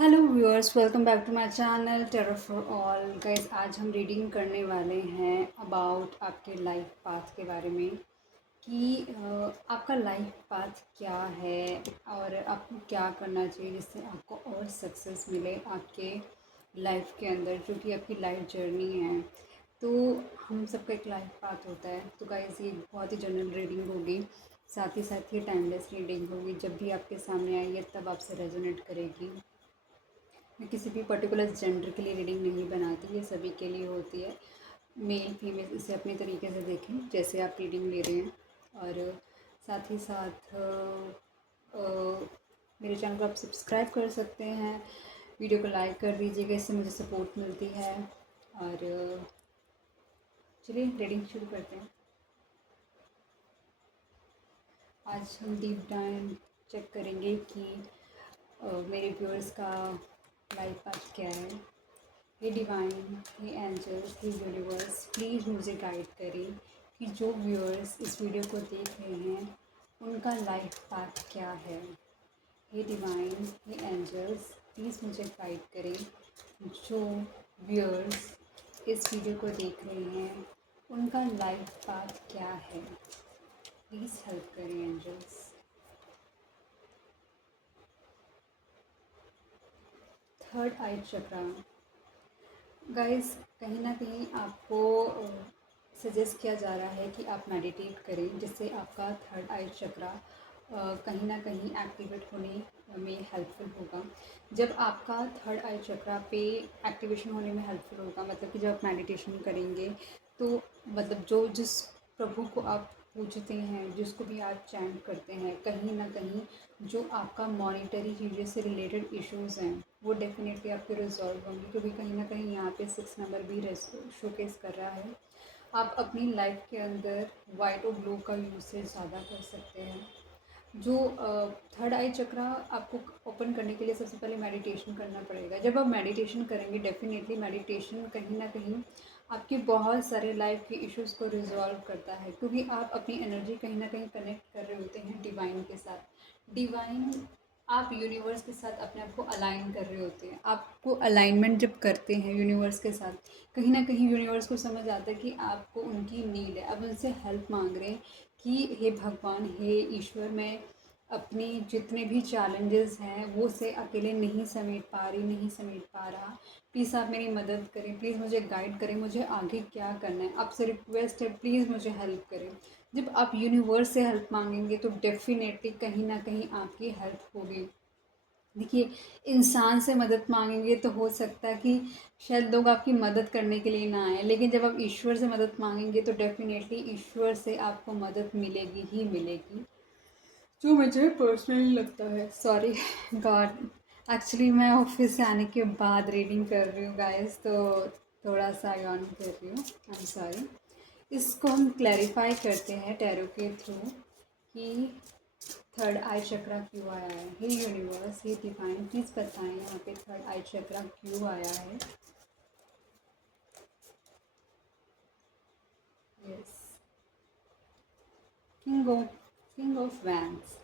Hello viewers, welcome back to my channel tarot for all. Guys, आज हम reading करने वाले हैं अबाउट आपके लाइफ पाथ के बारे में कि आपका लाइफ पाथ क्या है और आपको क्या करना चाहिए जिससे आपको और सक्सेस मिले आपके लाइफ के अंदर, जो कि आपकी लाइफ जर्नी है। तो हम सबका एक लाइफ पाथ होता है। तो गाइस, ये बहुत ही जनरल रीडिंग होगी, साथ ही साथ ये टाइमलेस रीडिंग होगी। जब भी आपके सामने आएगी तब आपसे रेजोनेट करेगी। मैं किसी भी पर्टिकुलर जेंडर के लिए रीडिंग नहीं बनाती, ये सभी के लिए होती है। मेल फीमेल इसे अपने तरीके से देखें जैसे आप रीडिंग ले रहे हैं। और साथ ही साथ मेरे चैनल को आप सब्सक्राइब कर सकते हैं, वीडियो को लाइक कर दीजिएगा, इससे मुझे सपोर्ट मिलती है। और चलिए रीडिंग शुरू करते हैं। आज हम डीप डाइव चेक करेंगे कि मेरे व्यूअर्स का लाइफ पाथ क्या है। हे डिवाइन, हे एंजल्स, हे यूनिवर्स, प्लीज़ मुझे गाइड करें कि जो व्यूअर्स इस वीडियो को देख रहे हैं उनका लाइफ पाथ क्या है। हे डिवाइन, हे एंजल्स, प्लीज़ मुझे गाइड करें जो व्यूअर्स इस वीडियो को देख रहे हैं उनका लाइफ पाथ क्या है। प्लीज़ हेल्प करें एंजल्स। थर्ड आई चक्रा। गाइस, कहीं ना कहीं आपको सजेस्ट किया जा रहा है कि आप मेडिटेट करें, जिससे आपका थर्ड आई चक्रा कहीं ना कहीं एक्टिवेट होने में हेल्पफुल होगा। जब आपका थर्ड आई चक्रा पे एक्टिवेशन होने में हेल्पफुल होगा, मतलब कि जब आप मेडिटेशन करेंगे तो मतलब जो जिस प्रभु को आप पूजते हैं, जिसको भी आप चैंट करते हैं, कहीं ना कहीं जो आपका मॉनिटरी चीज़ें से रिलेटेड इश्यूज़ हैं वो डेफिनेटली आपके रिजॉल्व होंगे, क्योंकि कहीं ना कहीं यहाँ पे 6 नंबर भी शोकेस कर रहा है। आप अपनी लाइफ के अंदर वाइट और ब्लू का यूसेज ज़्यादा कर सकते हैं। जो थर्ड आई चक्रा आपको ओपन करने के लिए सबसे पहले मेडिटेशन करना पड़ेगा। जब आप मेडिटेशन करेंगे डेफिनेटली मेडिटेशन कहीं ना कहीं आपके बहुत सारे लाइफ के इश्यूज़ को रिजॉल्व करता है, क्योंकि आप अपनी एनर्जी कहीं ना कहीं कनेक्ट कर रहे होते हैं डिवाइन के साथ। डिवाइन, आप यूनिवर्स के साथ अपने आप को अलाइन कर रहे होते हैं। आपको अलाइनमेंट जब करते हैं यूनिवर्स के साथ, कहीं ना कहीं यूनिवर्स को समझ आता है कि आपको उनकी नीड है। अब उनसे हेल्प मांग रहे हैं कि हे भगवान, हे ईश्वर, मैं अपने जितने भी चैलेंजेस हैं वो से अकेले नहीं समेट पा रही, नहीं समेट पा रहा। प्लीज़ आप मेरी मदद करें, प्लीज़ मुझे गाइड करें, मुझे आगे क्या करना है। आपसे रिक्वेस्ट है, प्लीज़ मुझे हेल्प करें। जब आप यूनिवर्स से हेल्प मांगेंगे तो डेफिनेटली कहीं ना कहीं आपकी हेल्प होगी। देखिए, इंसान से मदद मांगेंगे तो हो सकता है कि शायद लोग आपकी मदद करने के लिए ना आए, लेकिन जब आप ईश्वर से मदद मांगेंगे तो डेफिनेटली ईश्वर से आपको मदद मिलेगी ही मिलेगी, जो मुझे पर्सनली लगता है। सॉरी गॉड, एक्चुअली मैं ऑफिस से आने के बाद रीडिंग कर रही हूँ गाइस, तो थोड़ा सा यॉन कर रही हूँ, आई एम सॉरी। इसको हम क्लैरिफाई करते हैं टैरो के थ्रू कि थर्ड आई चक्रा क्यों आया है। हे यूनिवर्स, हे डिवाइन, प्लीज़ बताएं यहाँ पे थर्ड आई चक्रा क्यों आया है। Yes, king of wands.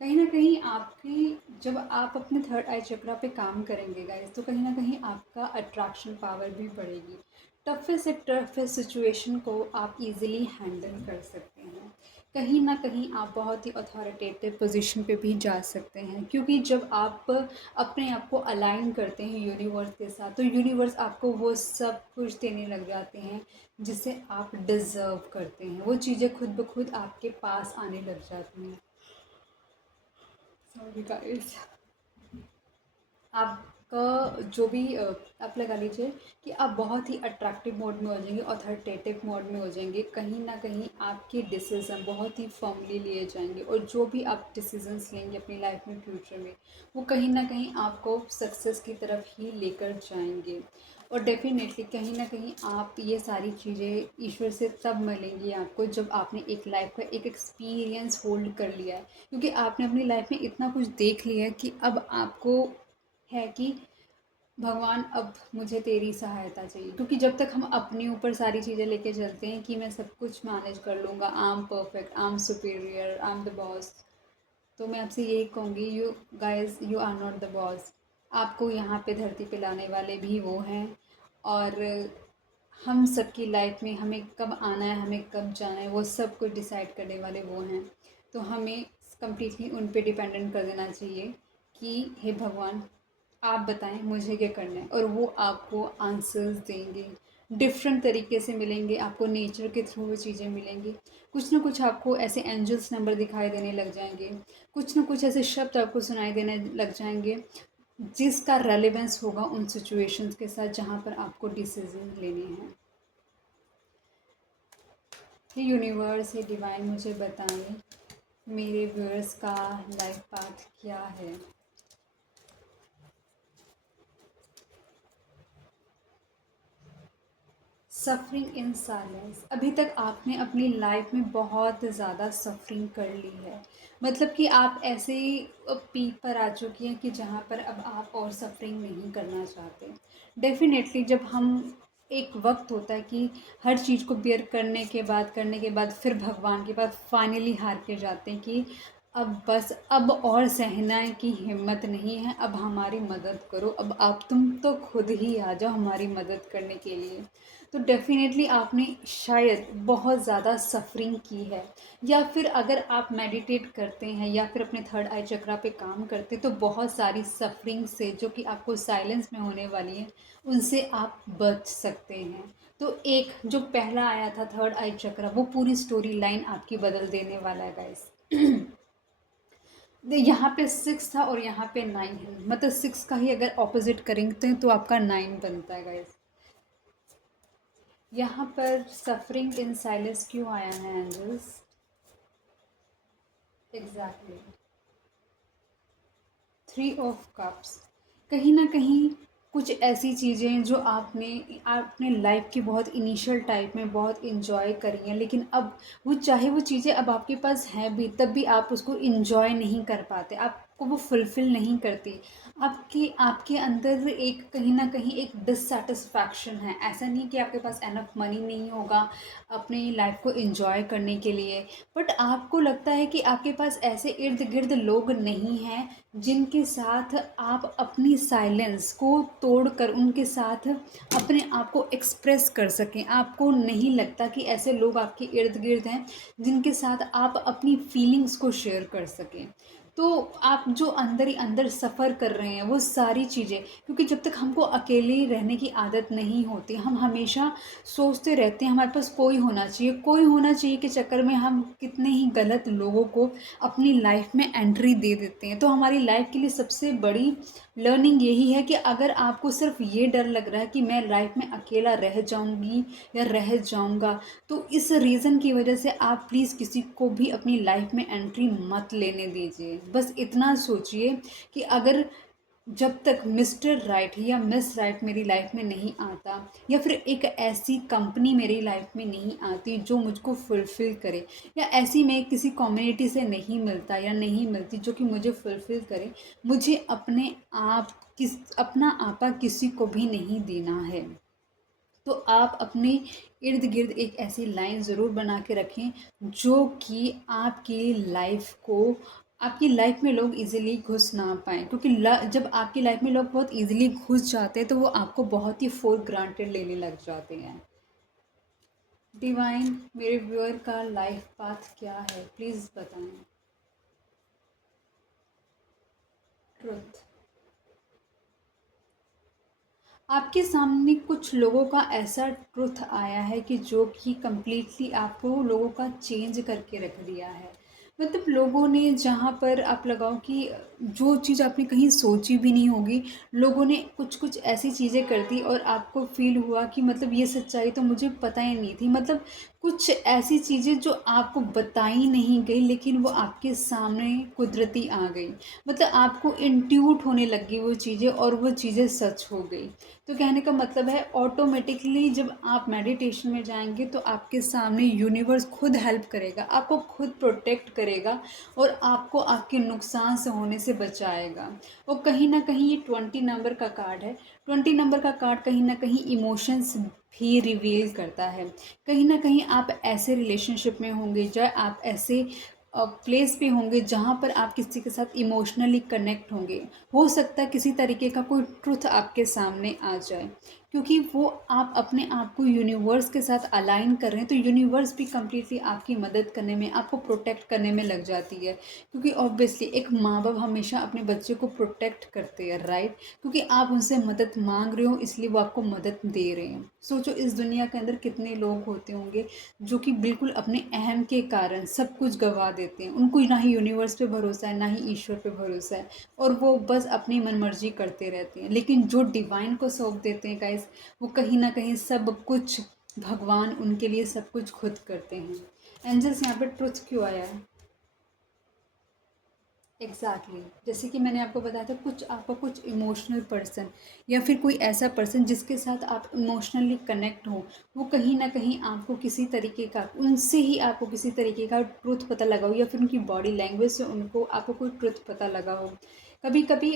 कहीं ना कहीं आपकी, जब आप अपने थर्ड आई चक्रा पे काम करेंगे गाइस, तो कहीं ना कहीं आपका अट्रैक्शन पावर भी बढ़ेगी। टफेस्ट से टफेस्ट सिचुएशन को आप इजीली हैंडल कर सकते हैं। कहीं ना कहीं आप बहुत ही अथॉरिटेटिव पोजीशन पे भी जा सकते हैं, क्योंकि जब आप अपने आप को अलाइन करते हैं यूनिवर्स के साथ तो यूनिवर्स आपको वो सब कुछ देने लग जाते हैं जिसे आप डिज़र्व करते हैं। वो चीज़ें खुद ब खुद आपके पास आने लग जाती हैं। सॉरी गाइस, आपका जो भी आप लगा लीजिए कि आप बहुत ही अट्रैक्टिव मोड में हो जाएंगे, अथॉरिटेटिव मोड में हो जाएंगे। कहीं ना कहीं आपके डिसीज़न बहुत ही फर्मली लिए जाएंगे, और जो भी आप डिसीजंस लेंगे अपनी लाइफ में फ्यूचर में, वो कहीं ना कहीं आपको सक्सेस की तरफ ही लेकर जाएंगे। और डेफिनेटली कहीं ना कहीं आप ये सारी चीज़ें ईश्वर से तब मिलेंगी आपको जब आपने एक लाइफ का एक एक्सपीरियंस होल्ड कर लिया है, क्योंकि आपने अपनी लाइफ में इतना कुछ देख लिया है कि अब आपको है कि भगवान, अब मुझे तेरी सहायता चाहिए। क्योंकि जब तक हम अपने ऊपर सारी चीज़ें लेके चलते हैं कि मैं सब कुछ मैनेज कर लूँगा, I am perfect, I am superior, I am the boss, तो मैं आपसे यही कहूँगी, you guys, you are not the boss. आपको यहाँ पे धरती पे लाने वाले भी वो हैं, और हम सबकी लाइफ में हमें कब आना है, हमें कब जाना है, वो सब कुछ डिसाइड करने वाले वो हैं। तो हमें कंप्लीटली उन पे डिपेंडेंट कर देना चाहिए कि हे भगवान, आप बताएं मुझे क्या करना है, और वो आपको आंसर्स देंगे। डिफरेंट तरीके से मिलेंगे आपको, नेचर के थ्रू वो चीज़ें मिलेंगी। कुछ ना कुछ आपको ऐसे एंजल्स नंबर दिखाई देने लग जाएंगे, कुछ ना कुछ ऐसे शब्द आपको सुनाई देने लग जाएंगे जिसका रेलेवेंस होगा उन सिचुएशंस के साथ जहाँ पर आपको डिसीजन लेने हैं। ये यूनिवर्स, ये डिवाइन मुझे बताएं मेरे व्यूअर्स का लाइफ पाथ क्या है। Suffering in silence. अभी तक आपने अपनी लाइफ में बहुत ज़्यादा सफरिंग कर ली है, मतलब कि आप ऐसे ही पीक पर आ चुकी हैं कि जहाँ पर अब आप और सफरिंग नहीं करना चाहते। डेफिनेटली जब हम, एक वक्त होता है कि हर चीज़ को बियर करने के बाद फिर भगवान के पास फाइनली हार के जाते हैं कि अब बस, अब और सहना की हिम्मत नहीं है, अब हमारी मदद करो, अब आप तुम तो खुद ही आ जाओ हमारी मदद करने के लिए। तो डेफ़िनेटली आपने शायद बहुत ज़्यादा सफ़रिंग की है, या फिर अगर आप मेडिटेट करते हैं या फिर अपने थर्ड आई चक्रा पे काम करते हैं तो बहुत सारी सफ़रिंग से जो कि आपको साइलेंस में होने वाली है उनसे आप बच सकते हैं। तो एक जो पहला आया था थर्ड आई चक्रा, वो पूरी स्टोरी लाइन आपकी बदल देने वाला है गाइस। यहाँ पे 6 था और यहाँ पे 9 है, मतलब 6 का ही अगर ऑपोजिट करेंगे तो आपका 9 बनता है गाइस। यहाँ पर सफरिंग इन साइलेंस क्यों आया है एंजल्स? Exactly, 3 of cups. कहीं ना कहीं कुछ ऐसी चीज़ें जो आपने आपने लाइफ की बहुत इनिशियल टाइप में बहुत इंजॉय करी हैं, लेकिन अब वो, चाहे वो चीज़ें अब आपके पास हैं भी, तब भी आप उसको इंजॉय नहीं कर पाते, आपको वो फुलफ़िल नहीं करती। आपके आपके अंदर एक कहीं ना कहीं एक डिससेटिस्फैक्शन है। ऐसा नहीं कि आपके पास एनफ मनी नहीं होगा अपनी लाइफ को इंजॉय करने के लिए, बट आपको लगता है कि आपके पास ऐसे इर्द गिर्द लोग नहीं हैं जिनके साथ आप अपनी साइलेंस को तोड़कर उनके साथ अपने आप को एक्सप्रेस कर सकें। आपको नहीं लगता कि ऐसे लोग आपके इर्द गिर्द हैं जिनके साथ आप अपनी फीलिंग्स को शेयर कर सकें। तो आप जो अंदर ही अंदर सफ़र कर रहे हैं वो सारी चीज़ें, क्योंकि जब तक हमको अकेले रहने की आदत नहीं होती, हम हमेशा सोचते रहते हैं हमारे पास कोई होना चाहिए, कोई होना चाहिए के चक्कर में हम कितने ही गलत लोगों को अपनी लाइफ में एंट्री दे देते हैं। तो हमारी लाइफ के लिए सबसे बड़ी लर्निंग यही है कि अगर आपको सिर्फ ये डर लग रहा है कि मैं लाइफ में अकेला रह जाऊंगी या रह जाऊंगा, तो इस रीज़न की वजह से आप प्लीज़ किसी को भी अपनी लाइफ में एंट्री मत लेने दीजिए। बस इतना सोचिए कि अगर जब तक मिस्टर राइट या मिस राइट मेरी लाइफ में नहीं आता, या फिर एक ऐसी कंपनी मेरी लाइफ में नहीं आती जो मुझको फुलफ़िल करे, या ऐसी मैं किसी कम्युनिटी से नहीं मिलता या नहीं मिलती जो कि मुझे फुलफ़िल करे, मुझे अपना आपा किसी को भी नहीं देना है। तो आप अपने इर्द गिर्द एक ऐसी लाइन ज़रूर बना के रखें जो कि आपकी लाइफ में लोग इजीली घुस ना पाएँ, क्योंकि जब आपकी लाइफ में लोग बहुत इजीली घुस जाते हैं तो वो आपको बहुत ही फॉर ग्रांटेड लेने लग जाते हैं। डिवाइन, मेरे व्यूअर का लाइफ पाथ क्या है प्लीज़ बताएं। ट्रुथ। आपके सामने कुछ लोगों का ऐसा ट्रुथ आया है कि जो कि कंप्लीटली आपको लोगों का चेंज करके रख दिया है। मतलब लोगों ने, जहाँ पर आप लगाओ कि जो चीज़ आपने कहीं सोची भी नहीं होगी, लोगों ने कुछ कुछ ऐसी चीज़ें कर दी और आपको फील हुआ कि मतलब ये सच्चाई तो मुझे पता ही नहीं थी। मतलब कुछ ऐसी चीज़ें जो आपको बताई नहीं गई लेकिन वो आपके सामने कुदरती आ गई। मतलब आपको इंट्यूट होने लगी वो चीज़ें और वो चीज़ें सच हो गई। तो कहने का मतलब है ऑटोमेटिकली जब आप मेडिटेशन में जाएंगे तो आपके सामने यूनिवर्स खुद हेल्प करेगा, आपको खुद प्रोटेक्ट करेगा और आपको आपके नुकसान से होने से बचाएगा। और कहीं ना कहीं ये 20 नंबर का कार्ड है। 20 नंबर का कार्ड कहीं ना कहीं इमोशंस भी रिवील करता है। कहीं ना कहीं आप ऐसे रिलेशनशिप में होंगे, चाहे आप ऐसे प्लेस पे होंगे जहाँ पर आप किसी के साथ इमोशनली कनेक्ट होंगे। हो सकता है किसी तरीके का कोई ट्रुथ आपके सामने आ जाए, क्योंकि वो आप अपने आप को यूनिवर्स के साथ अलाइन कर रहे हैं, तो यूनिवर्स भी कम्प्लीटली आपकी मदद करने में, आपको प्रोटेक्ट करने में लग जाती है। क्योंकि ऑब्वियसली एक माँ बाप हमेशा अपने बच्चे को प्रोटेक्ट करते हैं, राइट? क्योंकि आप उनसे मदद मांग रहे हो, इसलिए वो आपको मदद दे रहे हैं। सोचो इस दुनिया के अंदर कितने लोग होते होंगे जो कि बिल्कुल अपने अहम के कारण सब कुछ गवा देते हैं। उनको ना ही यूनिवर्स पे भरोसा है, ना ही ईश्वर पे भरोसा है, और वो बस अपनी मनमर्जी करते रहते हैं। लेकिन जो डिवाइन को सौंप देते हैं गाइस, वो कहीं ना कहीं सब कुछ, भगवान उनके लिए सब कुछ खुद करते हैं। एंजल्स, यहाँ पे ट्रुथ क्यों आया है? एग्जैक्टली जैसे कि मैंने आपको बताया था, कुछ आपका कुछ इमोशनल पर्सन या फिर कोई ऐसा पर्सन जिसके साथ आप इमोशनली कनेक्ट हो, वो कहीं ना कहीं आपको किसी तरीके का, उनसे ही आपको किसी तरीके का ट्रुथ पता लगा हो, या फिर उनकी बॉडी लैंग्वेज से उनको आपको कोई ट्रुथ पता लगा हो। कभी कभी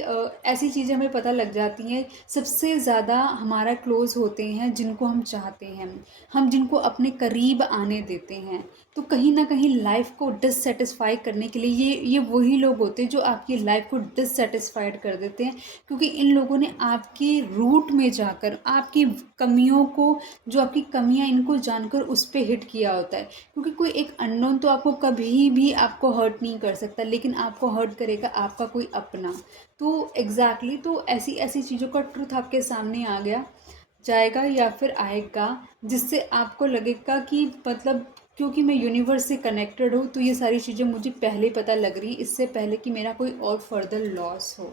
ऐसी चीज़ें हमें पता लग जाती हैं। सबसे ज़्यादा हमारा क्लोज होते हैं जिनको हम चाहते हैं, हम जिनको अपने करीब आने देते हैं। तो कहीं ना कहीं लाइफ को डिससेटिस्फाई करने के लिए ये वही लोग होते हैं जो आपकी लाइफ को डिससेटिस्फाइड कर देते हैं। क्योंकि इन लोगों ने आपके रूट में जाकर आपकी कमियों को, जो आपकी कमियां, इनको जानकर उस पर हिट किया होता है। क्योंकि कोई एक अननोन तो आपको कभी भी आपको हर्ट नहीं कर सकता, लेकिन आपको हर्ट करेगा आपका कोई अपना। तो एग्जैक्टली तो ऐसी ऐसी चीज़ों का ट्रुथ आपके सामने आ गया, जाएगा या फिर आएगा, जिससे आपको लगेगा कि मतलब क्योंकि मैं यूनिवर्स से कनेक्टेड हूँ, तो ये सारी चीज़ें मुझे पहले पता लग रही, इससे पहले कि मेरा कोई और फर्दर लॉस हो।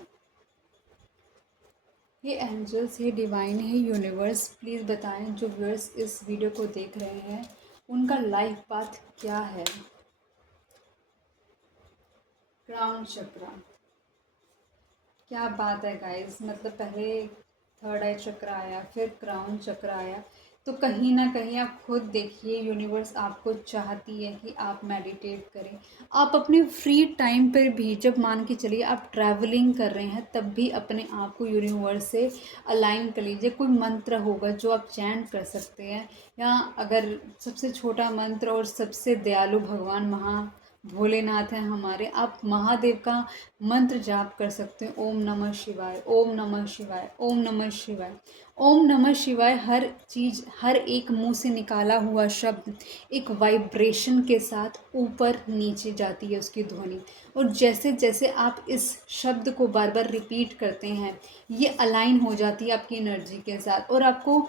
ये एंजल्स, ये डिवाइन है, यूनिवर्स, प्लीज़ बताएं जो व्यूअर्स इस वीडियो को देख रहे हैं उनका लाइफ पाथ क्या है। क्राउन चक्रा, क्या बात है गाइस, मतलब पहले थर्ड आई चक्र आया, फिर क्राउन चक्र आया। तो कहीं ना कहीं आप खुद देखिए, यूनिवर्स आपको चाहती है कि आप मेडिटेट करें। आप अपने फ्री टाइम पर भी, जब मान के चलिए आप ट्रैवलिंग कर रहे हैं, तब भी अपने आप को यूनिवर्स से अलाइन कर लीजिए। कोई मंत्र होगा जो आप चैंट कर सकते हैं, या अगर सबसे छोटा मंत्र और सबसे दयालु भगवान भोलेनाथ हैं हमारे, आप महादेव का मंत्र जाप कर सकते हैं। ओम नमः शिवाय, ओम नमः शिवाय, ओम नमः शिवाय, ओम नमः शिवाय। हर चीज़, हर एक मुंह से निकाला हुआ शब्द एक वाइब्रेशन के साथ ऊपर नीचे जाती है उसकी ध्वनि। और जैसे जैसे आप इस शब्द को बार बार रिपीट करते हैं, ये अलाइन हो जाती है आपकी एनर्जी के साथ, और आपको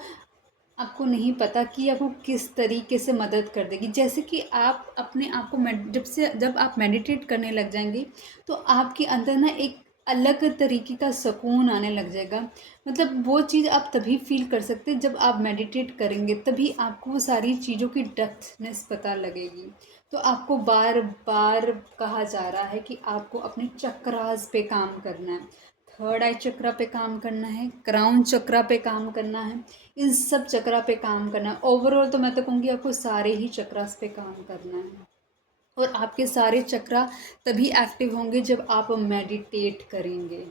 आपको नहीं पता कि आपको किस तरीके से मदद कर देगी। जैसे कि आप अपने आप को जब आप मेडिटेट करने लग जाएंगे, तो आपके अंदर ना एक अलग तरीके का सुकून आने लग जाएगा। मतलब वो चीज़ आप तभी फील कर सकते हैं जब आप मेडिटेट करेंगे, तभी आपको वो सारी चीज़ों की डेप्थनेस पता लगेगी। तो आपको बार बार कहा जा रहा है कि आपको अपने चक्रास पे काम करना है। थर्ड आई चक्रा पे काम करना है, क्राउन चक्रा पे काम करना है, इन सब चक्रा पे काम करना है। ओवरऑल तो मैं तो कहूँगी आपको सारे ही चक्रास पे काम करना है। और आपके सारे चक्रा तभी एक्टिव होंगे जब आप मेडिटेट करेंगे।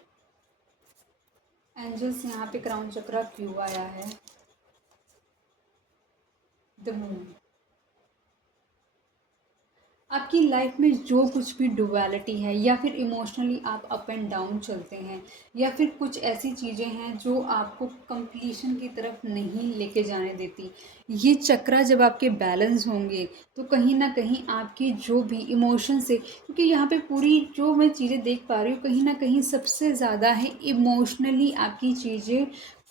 एंजल्स, यहाँ पे क्राउन चक्रा क्यों आया है? The moon. आपकी लाइफ में जो कुछ भी डुअलिटी है, या फिर इमोशनली आप अप एंड डाउन चलते हैं, या फिर कुछ ऐसी चीज़ें हैं जो आपको कंप्लीशन की तरफ नहीं लेके जाने देती, ये चक्रा जब आपके बैलेंस होंगे, तो कहीं ना कहीं आपकी जो भी इमोशन से, क्योंकि यहाँ पे पूरी जो मैं चीज़ें देख पा रही हूँ, कहीं ना कहीं सबसे ज़्यादा है इमोशनली आपकी चीज़ें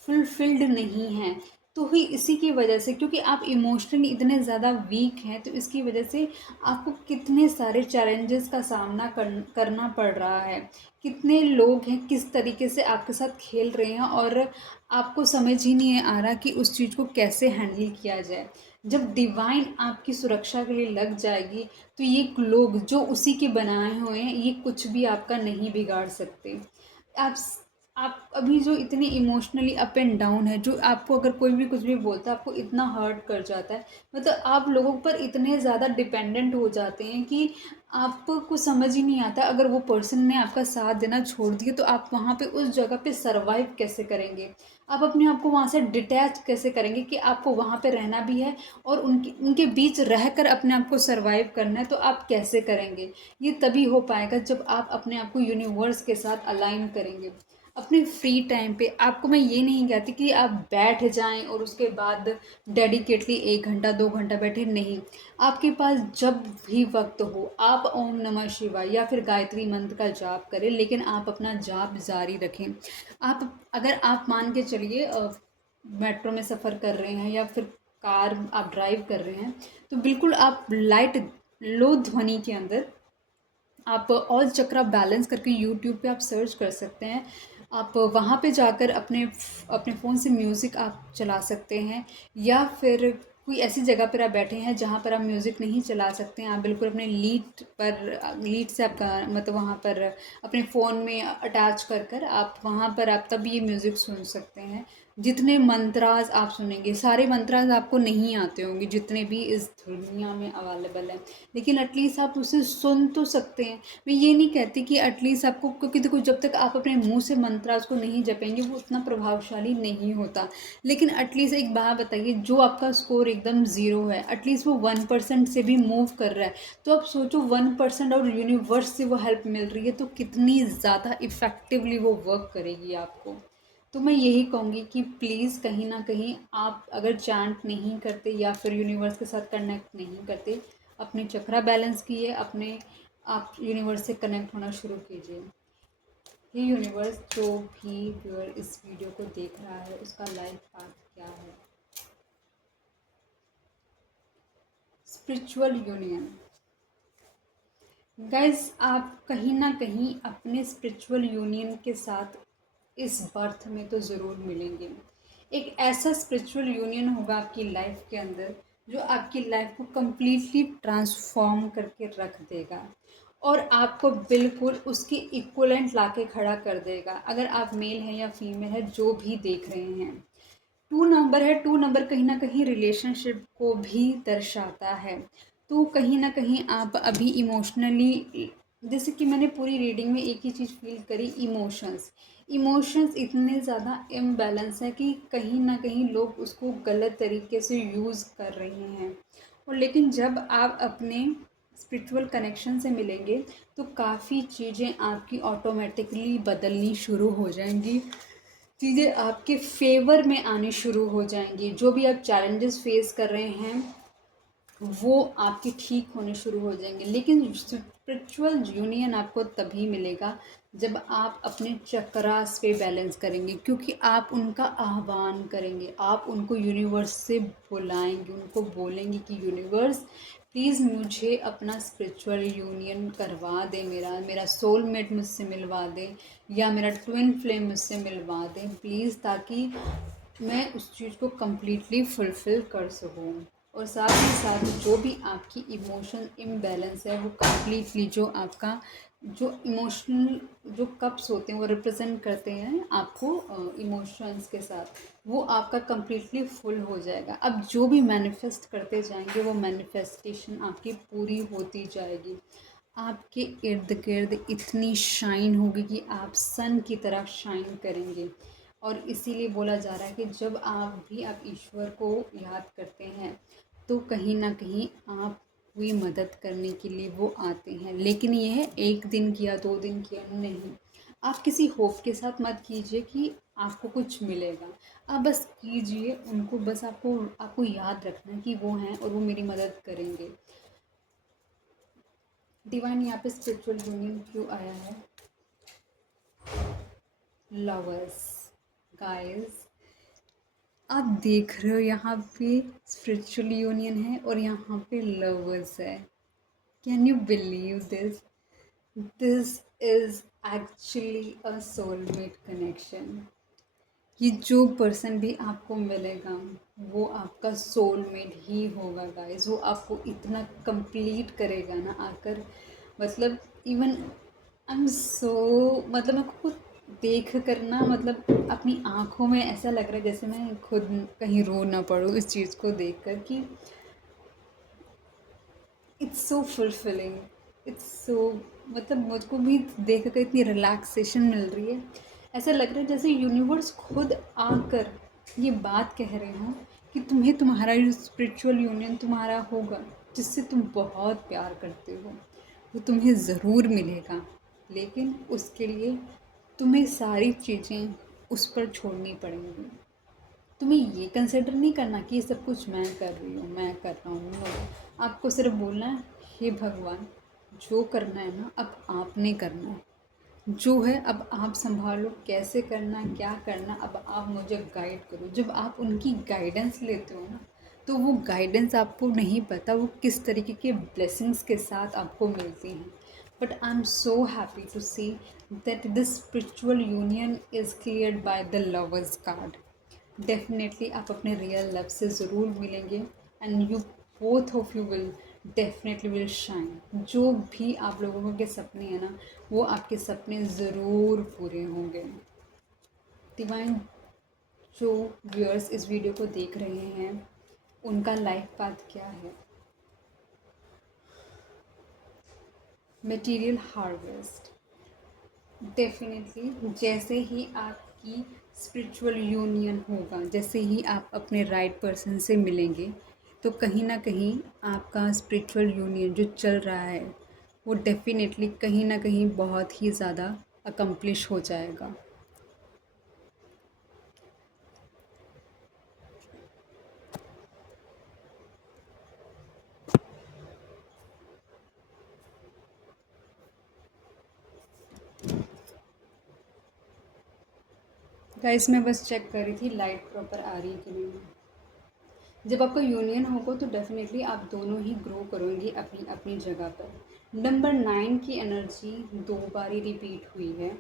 फुलफिल्ड नहीं हैं। तो ही इसी की वजह से, क्योंकि आप इमोशनली इतने ज़्यादा वीक हैं, तो इसकी वजह से आपको कितने सारे चैलेंजेस का सामना करना पड़ रहा है। कितने लोग हैं किस तरीके से आपके साथ खेल रहे हैं, और आपको समझ ही नहीं आ रहा कि उस चीज़ को कैसे हैंडल किया जाए। जब डिवाइन आपकी सुरक्षा के लिए लग जाएगी, तो ये लोग जो उसी के बनाए हुए हैं, ये कुछ भी आपका नहीं बिगाड़ सकते। आप आप अभी जो इतने इमोशनली अप एंड डाउन है, जो आपको अगर कोई भी कुछ भी बोलता है आपको इतना हर्ट कर जाता है, मतलब आप लोगों पर इतने ज़्यादा डिपेंडेंट हो जाते हैं कि आपको समझ ही नहीं आता, अगर वो पर्सन ने आपका साथ देना छोड़ दिया तो आप वहाँ पे उस जगह पे सरवाइव कैसे करेंगे, आप अपने आप को वहाँ से डिटैच कैसे करेंगे कि आपको वहाँ पे रहना भी है और उनके उनके बीच रहकर अपने आप को सरवाइव करना है, तो आप कैसे करेंगे। ये तभी हो पाएगा जब आप अपने आप को यूनिवर्स के साथ अलाइन करेंगे। अपने फ्री टाइम पे आपको मैं ये नहीं कहती कि आप बैठ जाएं और उसके बाद डेडिकेटली 1 घंटा 2 घंटा बैठे, नहीं। आपके पास जब भी वक्त हो आप ओम नमः शिवाय या फिर गायत्री मंत्र का जाप करें, लेकिन आप अपना जाप जारी रखें। आप अगर आप मान के चलिए मेट्रो में सफ़र कर रहे हैं या फिर कार आप ड्राइव कर रहे हैं, तो बिल्कुल आप लाइट लो ध्वनि के अंदर आप ऑल चक्रा बैलेंस करके यूट्यूब पे आप सर्च कर सकते हैं। आप वहाँ पे जाकर अपने अपने फ़ोन से म्यूज़िक आप चला सकते हैं, या फिर कोई ऐसी जगह पर आप बैठे हैं जहाँ पर आप म्यूज़िक नहीं चला सकते हैं, आप बिल्कुल अपने लीड से आप मतलब वहाँ पर अपने फ़ोन में अटैच कर आप वहाँ पर आप तब ये म्यूज़िक सुन सकते हैं। जितने मंत्रास आप सुनेंगे, सारे मंत्रास आपको नहीं आते होंगे जितने भी इस दुनिया में अवेलेबल हैं, लेकिन एटलीस्ट आप उसे सुन तो सकते हैं। मैं ये नहीं कहती कि एटलीस्ट आपको, क्योंकि देखो जब तक आप अपने मुंह से मंत्रास को नहीं जपेंगे वो उतना प्रभावशाली नहीं होता। लेकिन एटलीस्ट एक बात बताइए, जो आपका स्कोर एकदम ज़ीरो है, एटलीस्ट वो 1% से भी मूव कर रहा है, तो आप सोचो 1% और यूनिवर्स से वो हेल्प मिल रही है तो कितनी ज़्यादा इफ़ेक्टिवली वो वर्क करेगी आपको। तो मैं यही कहूँगी कि प्लीज़ कहीं ना कहीं आप अगर चैंट नहीं करते या फिर यूनिवर्स के साथ कनेक्ट नहीं करते, अपने चक्रा बैलेंस किए, अपने आप यूनिवर्स से कनेक्ट होना शुरू कीजिए। ये यूनिवर्स, जो भी व्यूअर इस वीडियो को देख रहा है उसका लाइफ पाथ क्या है। Spiritual union. गाइस, आप कहीं ना कहीं अपने स्पिरिचुअल यूनियन के साथ इस बर्थ में तो ज़रूर मिलेंगे। एक ऐसा स्पिरिचुअल यूनियन होगा आपकी लाइफ के अंदर जो आपकी लाइफ को कम्प्लीटली ट्रांसफॉर्म करके रख देगा और आपको बिल्कुल उसकी इक्वलेंट लाके खड़ा कर देगा। अगर आप मेल हैं या फीमेल है जो भी देख रहे हैं, 2 नंबर है, 2 नंबर कहीं ना कहीं रिलेशनशिप को भी दर्शाता है। तो कहीं ना कहीं आप अभी इमोशनली, जैसे कि मैंने पूरी रीडिंग में एक ही चीज़ फील करी, इमोशंस। इमोशंस इतने ज़्यादा इम्बैलेंस है कि कहीं ना कहीं लोग उसको गलत तरीके से यूज़ कर रहे हैं। और लेकिन जब आप अपने स्पिरिचुअल कनेक्शन से मिलेंगे तो काफ़ी चीज़ें आपकी ऑटोमेटिकली बदलनी शुरू हो जाएंगी, चीज़ें आपके फेवर में आनी शुरू हो जाएंगी। जो भी आप चैलेंजेस फेस कर रहे हैं वो आपके ठीक होने शुरू हो जाएंगे। लेकिन स्पिरिचुअल यूनियन आपको तभी मिलेगा जब आप अपने चक्रास पे बैलेंस करेंगे, क्योंकि आप उनका आह्वान करेंगे, आप उनको यूनिवर्स से बुलाएंगे, उनको बोलेंगे कि यूनिवर्स प्लीज़ मुझे अपना स्पिरिचुअल यूनियन करवा दे, मेरा मेरा सोलमेट मुझसे मिलवा दे या मेरा ट्विन फ्लेम मुझसे मिलवा दें प्लीज़, ताकि मैं उस चीज़ को कम्प्लीटली फुलफ़िल कर सकूँ। और साथ ही साथ जो भी आपकी इमोशन इम्बैलेंस है वो कम्प्लीटली, जो आपका जो इमोशनल जो कप्स होते हैं वो रिप्रेजेंट करते हैं आपको इमोशंस के साथ, वो आपका कम्प्लीटली फुल हो जाएगा। अब जो भी मैनिफेस्ट करते जाएंगे वो मैनिफेस्टेशन आपकी पूरी होती जाएगी। आपके इर्द गिर्द इतनी शाइन होगी कि आप सन की तरह शाइन करेंगे। और इसीलिए बोला जा रहा है कि जब आप ईश्वर को याद करते हैं तो कहीं ना कहीं आप कोई मदद करने के लिए वो आते हैं। लेकिन यह 1 दिन किया 2 दिन किया नहीं, आप किसी होप के साथ मत कीजिए कि आपको कुछ मिलेगा। आप बस कीजिए उनको, बस आपको आपको याद रखना है कि वो हैं और वो मेरी मदद करेंगे। डिवाइन यहाँ पे स्पिरिचुअल यूनियन क्यों आया है? लवर्स। गाइस, आप देख रहे हो यहाँ पे स्पिरिचुअल यूनियन है और यहाँ पे लवर्स है। Can you believe this? This is actually a soulmate connection. ये जो पर्सन भी आपको मिलेगा वो आपका सोलमेट ही होगा गाइस। वो आपको इतना कंप्लीट करेगा ना आकर, मतलब इवन आई एम सो, मतलब मैं खुद देख कर ना मतलब अपनी आँखों में ऐसा लग रहा है जैसे मैं खुद कहीं रो ना पड़ूँ इस चीज़ को देखकर कि it's so fulfilling, it's so मतलब मुझको भी देख कर इतनी रिलैक्सेशन मिल रही है। ऐसा लग रहा है जैसे यूनिवर्स खुद आकर ये बात कह रहे हो कि तुम्हें तुम्हारा जो स्पिरिचुअल यूनियन तुम्हारा होगा जिससे तुम बहुत प्यार करते हो वो तुम्हें ज़रूर मिलेगा, लेकिन उसके लिए तुम्हें सारी चीज़ें उस पर छोड़नी पड़ेंगी। तुम्हें ये कंसिडर नहीं करना कि ये सब कुछ मैं कर रही हूँ, मैं कर रहा हूँ। नो, आपको सिर्फ बोलना है हे भगवान, जो करना है ना अब आपने करना है, जो है अब आप संभालो, कैसे करना क्या करना अब आप मुझे गाइड करो। जब आप उनकी गाइडेंस लेते हो ना तो वो गाइडेंस आपको नहीं पता वो किस तरीके के ब्लेसिंग्स के साथ आपको मिलती हैं। But I am so happy to see that this spiritual union is cleared by the lovers card. Definitely आप अपने रियल लव से ज़रूर मिलेंगे and you both of you will definitely will shine. जो भी आप लोगों के सपने हैं ना वो आपके सपने ज़रूर पूरे होंगे। डिवाइन जो व्यूअर्स इस वीडियो को देख रहे हैं उनका लाइफ पाथ क्या है? Material harvest. डेफिनेटली जैसे ही आपकी स्पिरिचुअल यूनियन होगा, जैसे ही आप अपने राइट पर्सन से मिलेंगे तो कहीं ना कहीं आपका स्पिरिचुअल यूनियन जो चल रहा है वो डेफिनेटली कहीं ना कहीं बहुत ही ज़्यादा अकम्प्लिश हो जाएगा। गाइस मैं बस चेक कर रही थी लाइट प्रॉपर आ रही है कि नहीं। जब आपका यूनियन होगा तो डेफिनेटली आप दोनों ही ग्रो करोगे अपनी अपनी जगह पर। नंबर 9 की एनर्जी 2 बारी रिपीट हुई है,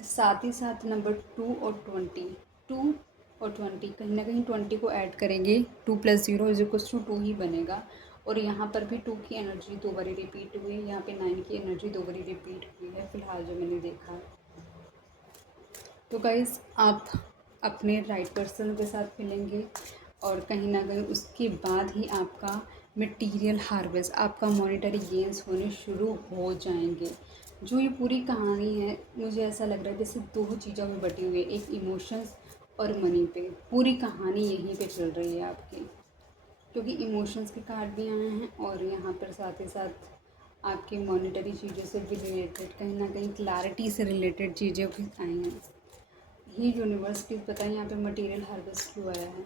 साथ ही साथ नंबर 2 और 20, 2 और 20 कहीं ना कहीं 20 को ऐड करेंगे 2 + 0 = 2 ही बनेगा। और यहाँ पर भी 2 की एनर्जी 2 बारी रिपीट हुई है, यहाँ पे 9 की एनर्जी 2 बारी रिपीट हुई है फ़िलहाल जो मैंने देखा है। तो गाइज़ आप अपने राइट पर्सन के साथ मिलेंगे और कहीं ना कहीं उसके बाद ही आपका मटेरियल हार्वेस्ट, आपका मॉनेटरी गेन्स होने शुरू हो जाएंगे। जो ये पूरी कहानी है मुझे ऐसा लग रहा है जैसे दो चीज़ों में बटी हुई है, एक इमोशंस और मनी पे। पूरी कहानी यहीं पे चल रही है आपकी, क्योंकि इमोशंस के कार्ड भी आए हैं और यहाँ पर साथ ही साथ आपकी मॉनेटरी चीज़ों से भी रिलेटेड, कहीं ना कहीं क्लैरिटी से रिलेटेड चीज़ें भी आई हैं। ही यूनिवर्स प्लीज़ बताइए यहाँ पे मटेरियल हार्वेस्ट क्यों आया है?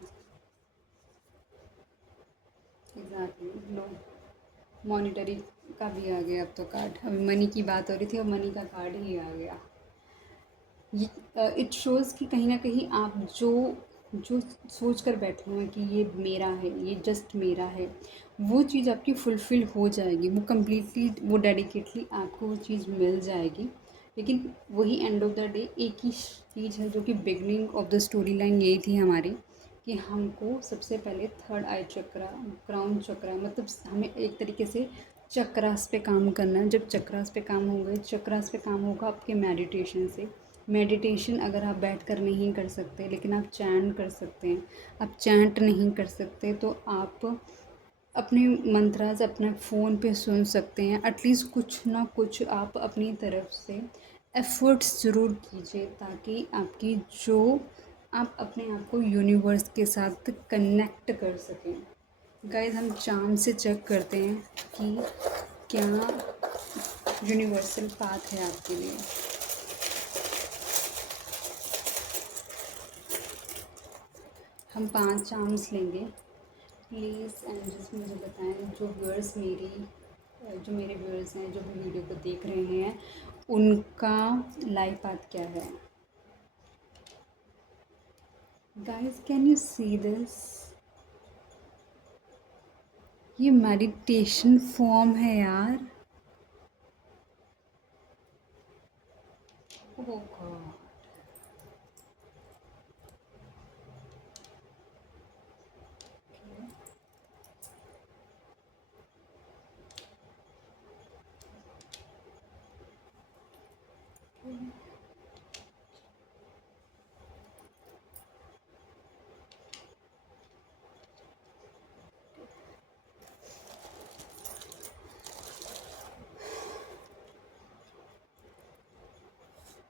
एग्जैक्टली लो, मॉनिटरी का भी आ गया अब तो कार्ड। अभी मनी की बात हो रही थी और मनी का कार्ड ही आ गया। ये इट शोज़ कि कहीं ना कहीं आप जो जो सोच कर बैठे हुए हैं कि ये मेरा है, ये जस्ट मेरा है, वो चीज़ आपकी फुलफ़िल हो जाएगी, वो कम्प्लीटली वो डेडिकेटली आपको वो चीज़ मिल जाएगी। लेकिन वही एंड ऑफ द डे एक ही चीज़ है जो कि beginning of the story line यही थी हमारी कि हमको सबसे पहले थर्ड आई चक्रा, क्राउन चक्रा, मतलब हमें एक तरीके से चक्रास पे काम करना है। जब चक्रास पे काम होंगे, चक्रास पे काम होगा आपके मेडिटेशन से। मेडिटेशन अगर आप बैठ कर नहीं कर सकते लेकिन आप चैंट कर सकते हैं। आप चैंट नहीं कर सकते तो आप अपने मंत्रास अपने फ़ोन पे सुन सकते हैं। एटलीस्ट कुछ ना कुछ आप अपनी तरफ से एफ़र्ट्स ज़रूर कीजिए ताकि आपकी जो आप अपने आप को यूनिवर्स के साथ कनेक्ट कर सकें। गाइस हम चाँद से चेक करते हैं कि क्या यूनिवर्सल पाथ है आपके लिए। हम 5 चार्म्स लेंगे प्लीज़ एंड जस्ट मुझे बताएं जो व्यूअर्स जो मेरे व्यूअर्स हैं जो भी वीडियो को देख रहे हैं उनका लाइफ पाथ क्या है। Guys can you see this? ये मेडिटेशन फॉर्म है यार। ओह गॉड,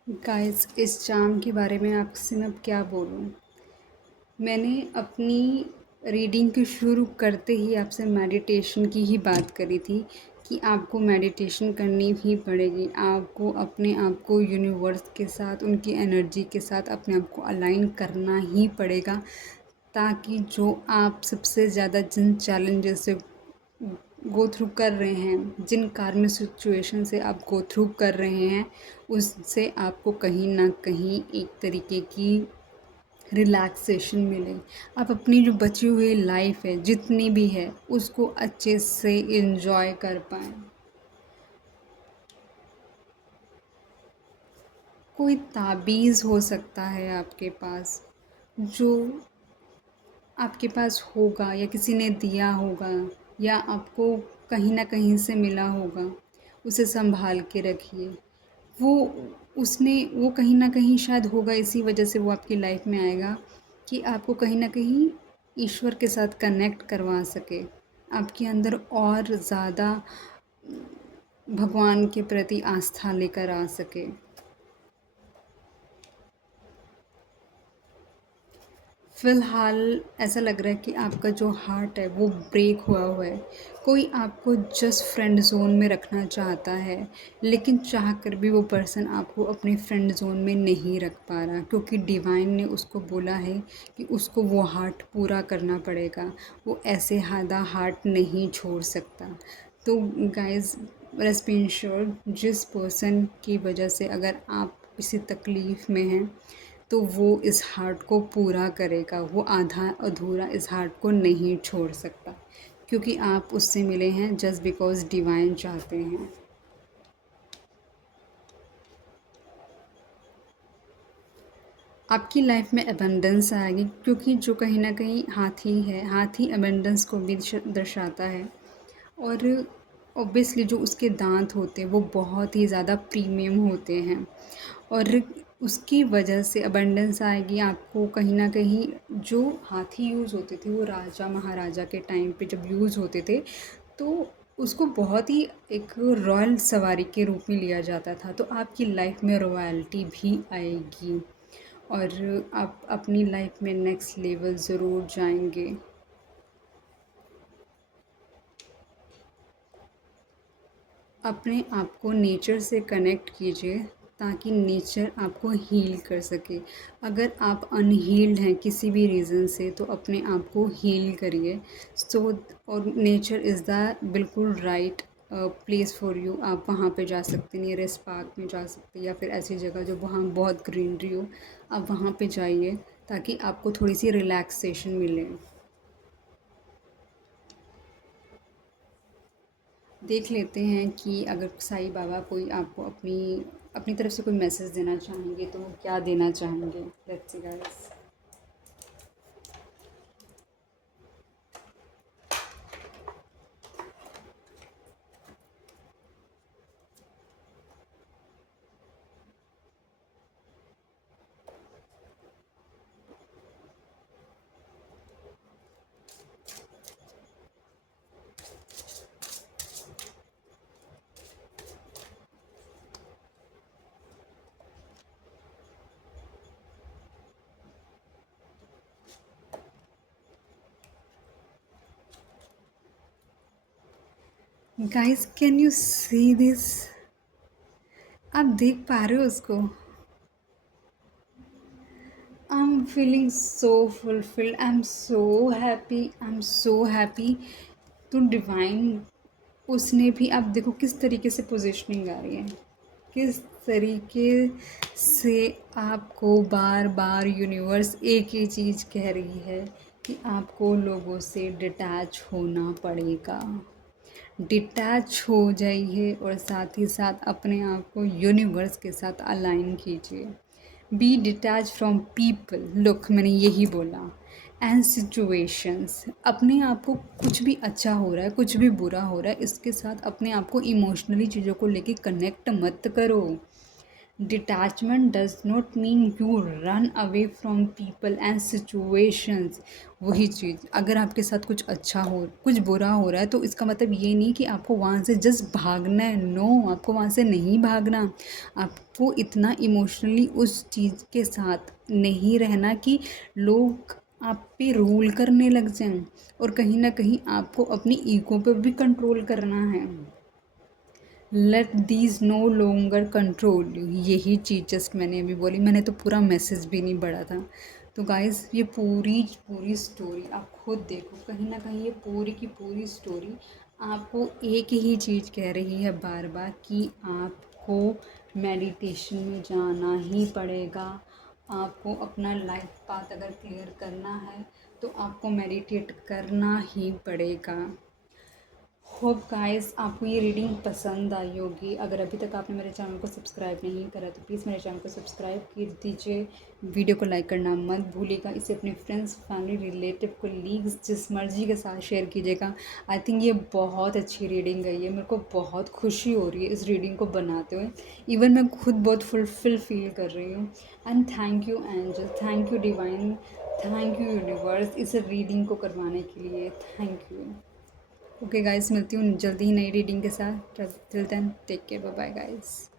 गाइस, इस चार्म के बारे में आपसे मैं अब क्या बोलूँ। मैंने अपनी रीडिंग के शुरू करते ही आपसे मेडिटेशन की ही बात करी थी कि आपको मेडिटेशन करनी ही पड़ेगी। आपको अपने आप को यूनिवर्स के साथ, उनकी एनर्जी के साथ अपने आप को अलाइन करना ही पड़ेगा, ताकि जो आप सबसे ज़्यादा जिन चैलेंजेस से गो थ्रू कर रहे हैं, जिन कार्मिक सिचुएशन से आप गो थ्रू कर रहे हैं, उससे आपको कहीं ना कहीं एक तरीके की रिलैक्सेशन मिले। आप अपनी जो बची हुई लाइफ है, जितनी भी है, उसको अच्छे से एंजॉय कर पाएँ। कोई ताबीज़ हो सकता है आपके पास, जो आपके पास होगा या किसी ने दिया होगा या आपको कहीं न कहीं से मिला होगा, उसे सँभाल के रखिए। वो उसने वो कहीं न कहीं शायद होगा, इसी वजह से वो आपकी लाइफ में आएगा कि आपको कहीं न कहीं ईश्वर के साथ कनेक्ट करवा सके। आपके अंदर और ज़्यादा भगवान के प्रति आस्था लेकर आ सके। फ़िलहाल ऐसा लग रहा है कि आपका जो हार्ट है वो ब्रेक हुआ हुआ है। कोई आपको जस्ट फ्रेंड ज़ोन में रखना चाहता है, लेकिन चाह कर भी वो पर्सन आपको अपने फ्रेंड ज़ोन में नहीं रख पा रहा, क्योंकि डिवाइन ने उसको बोला है कि उसको वो हार्ट पूरा करना पड़ेगा। वो ऐसे आधा हार्ट नहीं छोड़ सकता। तो गाइज़, रेस्ट बी एश्योर्ड, जिस पर्सन की वजह से अगर आप किसी तकलीफ़ में हैं, तो वो इस हार्ट को पूरा करेगा। वो आधा अधूरा इस हार्ट को नहीं छोड़ सकता, क्योंकि आप उससे मिले हैं जस्ट बिकॉज़ डिवाइन चाहते हैं। आपकी लाइफ में अबंडेंस आएगी, क्योंकि जो कहीं न कहीं हाथी है, हाथी अबंडेंस को भी दर्शाता है। और ऑब्वियसली जो उसके दांत होते हैं वो बहुत ही ज़्यादा प्रीमियम होते हैं, और उसकी वजह से अबंडेंस आएगी आपको। कहीं न कहीं जो हाथी यूज़ होते थे वो राजा महाराजा के टाइम पे जब यूज़ होते थे, तो उसको बहुत ही एक रॉयल सवारी के रूप में लिया जाता था। तो आपकी लाइफ में रॉयल्टी भी आएगी, और आप अपनी लाइफ में नेक्स्ट लेवल ज़रूर जाएंगे। अपने आप को नेचर से कनेक्ट कीजिए, ताकि नेचर आपको हील कर सके। अगर आप अनहील्ड हैं किसी भी रीज़न से, तो अपने आप को हील करिए। सो और नेचर इज़ द बिल्कुल राइट प्लेस फॉर यू। आप वहाँ पे जा सकते, नियरेस्ट पार्क में जा सकते, या फिर ऐसी जगह जो वहाँ बहुत ग्रीनरी हो, आप वहाँ पे जाइए, ताकि आपको थोड़ी सी रिलैक्सेशन मिले। देख लेते हैं कि अगर साईं बाबा कोई आपको अपनी अपनी तरफ से कोई मैसेज देना चाहेंगे, तो वो क्या देना चाहेंगे। Let's see guys. Guys, can you see this? आप देख पा रहे हो उसको? I am feeling so fulfilled, I am so happy, I am so happy. तो डिवाइन, उसने भी, आप देखो किस तरीके से पोजीशनिंग आ रही है, किस तरीके से आपको बार बार यूनिवर्स एक ही चीज़ कह रही है कि आपको लोगों से डिटैच होना पड़ेगा। डिटैच हो जाइए, और साथ ही साथ अपने आप को यूनिवर्स के साथ अलाइन कीजिए। Be detach from people, look मैंने यही बोला, एंड सिचुएशंस। अपने आप को, कुछ भी अच्छा हो रहा है, कुछ भी बुरा हो रहा है, इसके साथ अपने आप को इमोशनली चीज़ों को लेके कनेक्ट मत करो। Detachment does not mean you run away from people and situations. वही चीज़, अगर आपके साथ कुछ अच्छा हो, कुछ बुरा हो रहा है, तो इसका मतलब ये नहीं कि आपको वहाँ से जस्ट भागना है। नो, आपको वहाँ से नहीं भागना। आपको इतना इमोशनली उस चीज़ के साथ नहीं रहना कि लोग आप पे रूल करने लग जाएं, और कहीं ना कहीं आपको अपनी ईगो पे भी कंट्रोल करना है। Let these no longer control you. यही चीज़ जस्ट मैंने अभी बोली, मैंने तो पूरा मैसेज भी नहीं पढ़ा था। तो गाइस, ये पूरी पूरी स्टोरी आप खुद देखो, कहीं ना कहीं ये पूरी की पूरी स्टोरी आपको एक ही चीज़ कह रही है बार बार कि आपको मेडिटेशन में जाना ही पड़ेगा। आपको अपना लाइफ पाथ अगर क्लियर करना है तो आपको मेडिटेट करना ही पड़ेगा। होप गाइस आपको ये रीडिंग पसंद आई होगी। अगर अभी तक आपने मेरे चैनल को सब्सक्राइब नहीं करा तो प्लीज़ मेरे चैनल को सब्सक्राइब कर दीजिए। वीडियो को लाइक करना मत भूलिएगा। इसे अपने फ्रेंड्स, फैमिली, रिलेटिव, कोलीग्स, जिस मर्जी के साथ शेयर कीजिएगा। आई थिंक ये बहुत अच्छी रीडिंग गई है। मेरे को बहुत खुशी हो रही है इस रीडिंग को बनाते हुए। इवन मैं खुद बहुत फुलफिल फील कर रही हूँ। And thank you angel, thank you divine, thank you universe इस रीडिंग को करवाने के लिए। Thank you. ओके गाइस, मिलती हूँ जल्दी ही नई रीडिंग के साथ। Till then take care, bye bye guys.